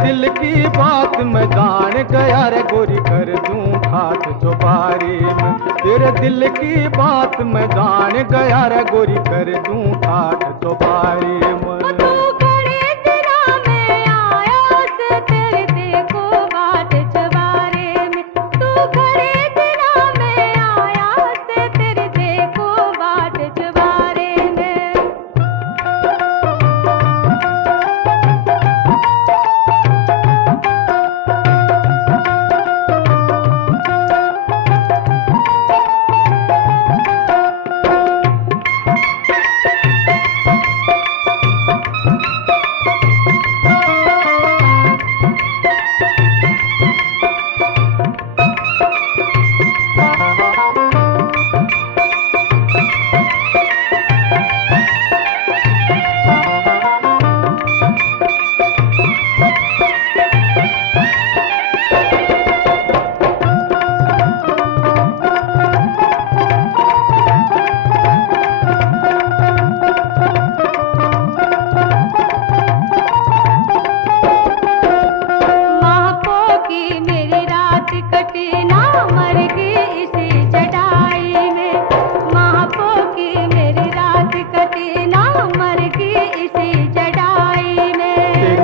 दिल की बात मैं जान गया रे गोरी, कर दूं ठाठ चौबारे में। तेरे दिल की बात मैं जान गया रे गोरी, कर दूं ठाठ चौबारे में।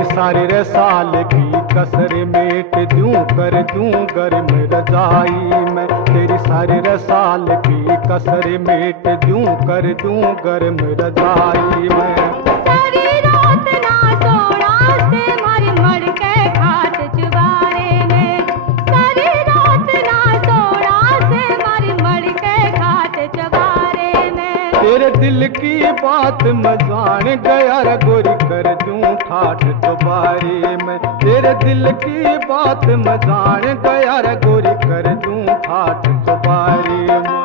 सारे रे साल की कसर मेट दूं, कर दूं गर्म रजाई में। तेरी सारे रे साल की कसर मेट दूं, कर दूं गर्म रजाई में। सारी रात ना सोना से मर मर के खाट चुबारे में। सारी रात ना सोना से मर मर के खाट चुबारे में। तेरे दिल की बात मैं जान गया रे गोरी, कर दूं ठाठ चौबारे में। तेरे दिल की बात मैं जान गया रे गोरी, कर दूं ठाठ चौबारे में।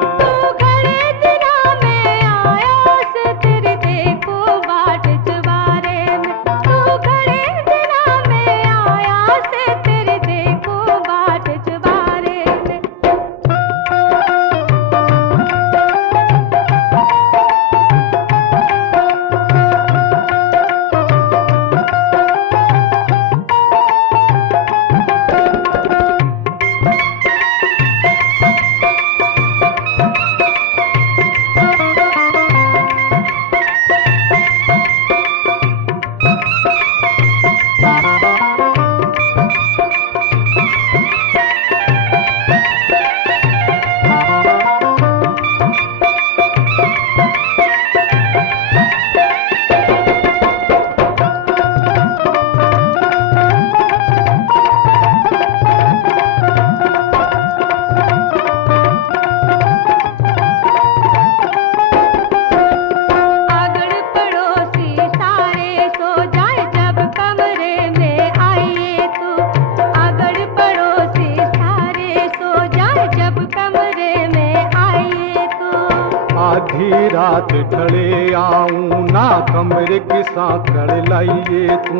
आधी रात ढले आऊं ना, कमरे की सांकड़ लाइए तू।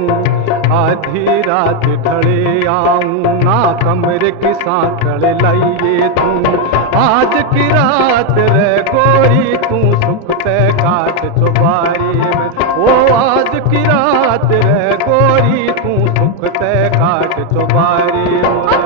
आधी रात ढले आऊं ना, कमरे की सांकड़ लाइए तू। आज की रात रे गोरी तू, सुख पे काट चौबारे में। ओ आज की रात रे गोरी तू, सुख पे काट चौबारे में।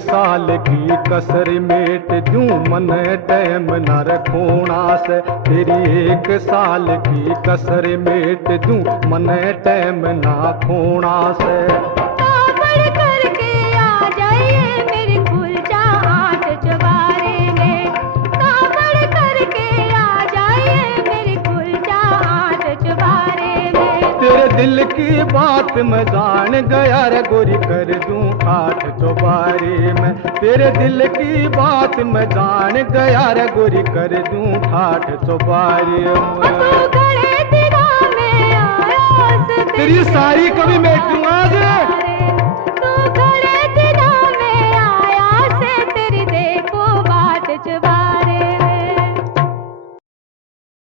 साल की कसर मेट दूं मन टैम न रखोना से, तेरी 1 साल की कसर मेट दूं मन टैम ना खोना से। कावड़ करके आ जाइए मेरी कुलचा 8 चुबारे में, कावड़ करके आ जाइए मेरी कुलचा 8 चुबारे में। तेरे दिल की बात मैं जान गया रे गोरी कर दूं 8 चौबारे में, तेरे दिल की बात मैं जान गया रे गोरी कर दूं 8 चौबारे में। तू गले दिवा में आया से तेरी सारी कभी मैं